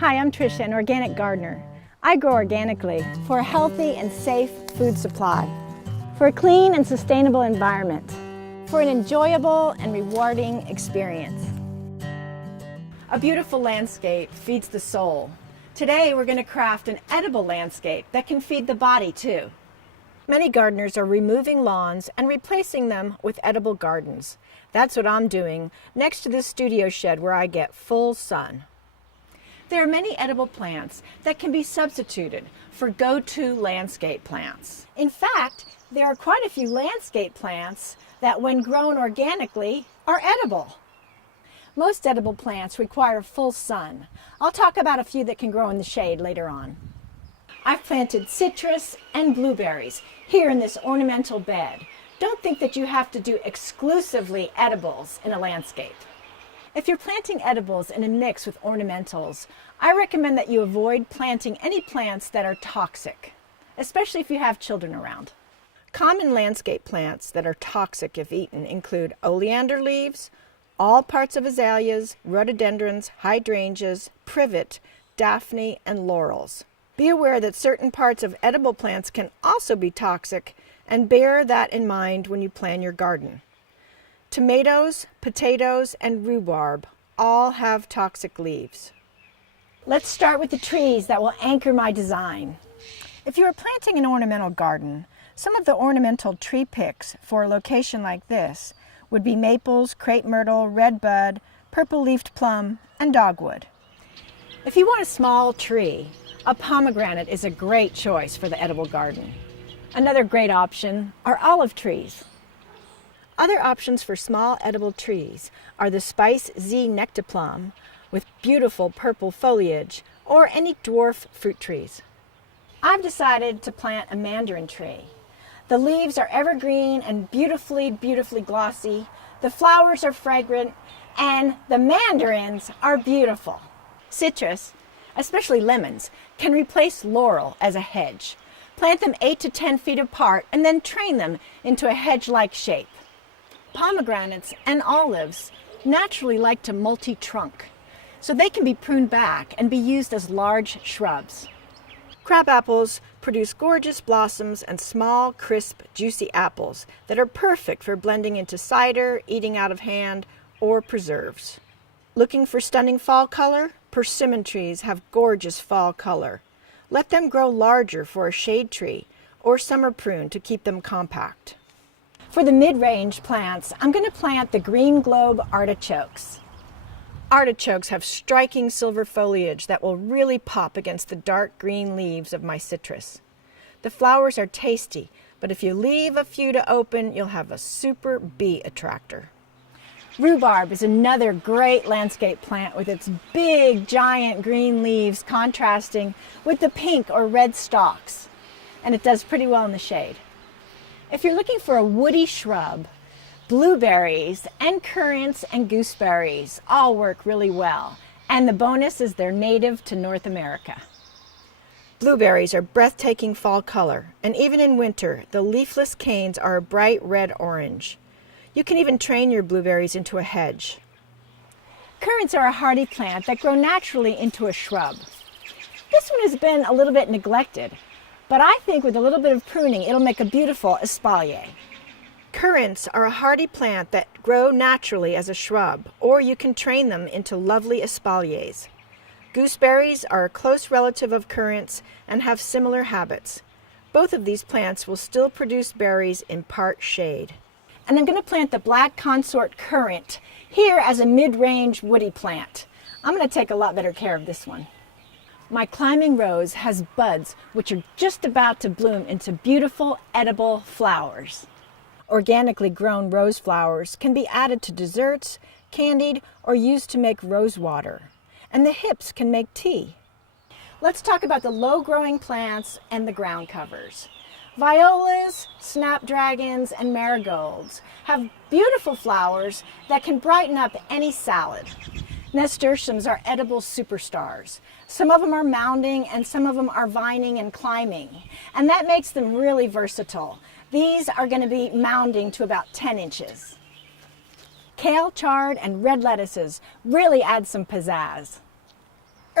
Hi, I'm Tricia, an organic gardener. I grow organically for a healthy and safe food supply, for a clean and sustainable environment, for an enjoyable and rewarding experience. A beautiful landscape feeds the soul. Today we're going to craft an edible landscape that can feed the body too. Many gardeners are removing lawns and replacing them with edible gardens. That's what I'm doing next to this studio shed where I get full sun. There are many edible plants that can be substituted for go-to landscape plants. In fact, there are quite a few landscape plants that, when grown organically, are edible. Most edible plants require full sun. I'll talk about a few that can grow in the shade later on. I've planted citrus and blueberries here in this ornamental bed. Don't think that you have to do exclusively edibles in a landscape. If you're planting edibles in a mix with ornamentals, I recommend that you avoid planting any plants that are toxic, especially if you have children around. Common landscape plants that are toxic if eaten include oleander leaves, all parts of azaleas, rhododendrons, hydrangeas, privet, daphne, and laurels. Be aware that certain parts of edible plants can also be toxic, and bear that in mind when you plan your garden. Tomatoes, potatoes, and rhubarb all have toxic leaves. Let's start with the trees that will anchor my design. If you are planting an ornamental garden, some of the ornamental tree picks for a location like this would be maples, crepe myrtle, redbud, purple-leafed plum, and dogwood. If you want a small tree, a pomegranate is a great choice for the edible garden. Another great option are olive trees. Other options for small edible trees are the Spice Z nectaplum with beautiful purple foliage, or any dwarf fruit trees. I've decided to plant a mandarin tree. The leaves are evergreen and beautifully glossy. The flowers are fragrant, and the mandarins are beautiful. Citrus, especially lemons, can replace laurel as a hedge. Plant them 8 to 10 feet apart and then train them into a hedge-like shape. Pomegranates and olives naturally like to multi-trunk, so they can be pruned back and be used as large shrubs. Crab apples produce gorgeous blossoms and small, crisp, juicy apples that are perfect for blending into cider, eating out of hand, or preserves. Looking for stunning fall color? Persimmon trees have gorgeous fall color. Let them grow larger for a shade tree or summer prune to keep them compact. For the mid-range plants, I'm going to plant the green globe artichokes. Artichokes have striking silver foliage that will really pop against the dark green leaves of my citrus. The flowers are tasty, but if you leave a few to open, you'll have a super bee attractor. Rhubarb is another great landscape plant with its big, giant green leaves contrasting with the pink or red stalks, and it does pretty well in the shade. If you're looking for a woody shrub, blueberries and currants and gooseberries all work really well, and the bonus is they're native to North America. Blueberries are breathtaking fall color, and even in winter, the leafless canes are a bright red orange. You can even train your blueberries into a hedge. Currants are a hardy plant that grow naturally into a shrub. This one has been a little bit neglected, but I think with a little bit of pruning, it'll make a beautiful espalier. Currants are a hardy plant that grow naturally as a shrub, or you can train them into lovely espaliers. Gooseberries are a close relative of currants and have similar habits. Both of these plants will still produce berries in part shade. And I'm going to plant the black consort currant here as a mid-range woody plant. I'm going to take a lot better care of this one. My climbing rose has buds which are just about to bloom into beautiful edible flowers. Organically grown rose flowers can be added to desserts, candied, or used to make rose water. And the hips can make tea. Let's talk about the low-growing plants and the ground covers. Violas, snapdragons, and marigolds have beautiful flowers that can brighten up any salad. Nasturtiums are edible superstars. Some of them are mounding and some of them are vining and climbing, and that makes them really versatile. These are going to be mounding to about 10 inches. Kale, chard, and red lettuces really add some pizzazz.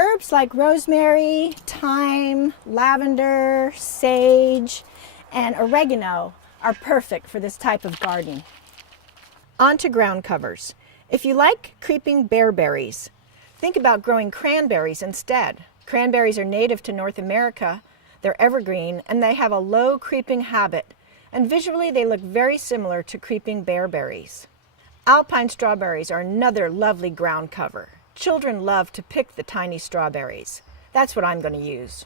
Herbs like rosemary, thyme, lavender, sage, and oregano are perfect for this type of garden. On to ground covers. If you like creeping bearberries, think about growing cranberries instead. Cranberries are native to North America, they're evergreen, and they have a low creeping habit, and visually they look very similar to creeping bearberries. Alpine strawberries are another lovely ground cover. Children love to pick the tiny strawberries. That's what I'm going to use.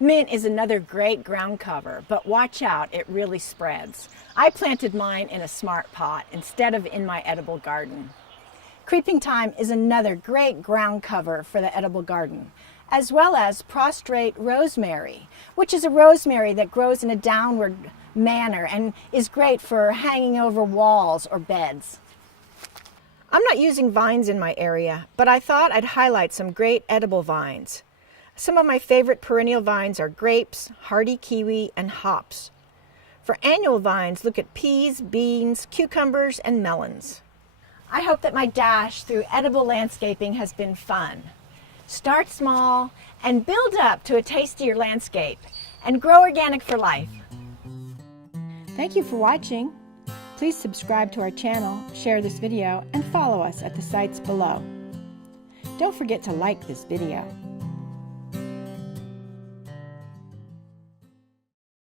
Mint is another great ground cover, but watch out, it really spreads. I planted mine in a smart pot instead of in my edible garden. Creeping thyme is another great ground cover for the edible garden, as well as prostrate rosemary, which is a rosemary that grows in a downward manner and is great for hanging over walls or beds. I'm not using vines in my area, but I thought I'd highlight some great edible vines. Some of my favorite perennial vines are grapes, hardy kiwi, and hops. For annual vines, look at peas, beans, cucumbers, and melons. I hope that my dash through edible landscaping has been fun. Start small and build up to a tastier landscape, and grow organic for life. Thank you for watching. Please subscribe to our channel, share this video, and follow us at the sites below. Don't forget to like this video.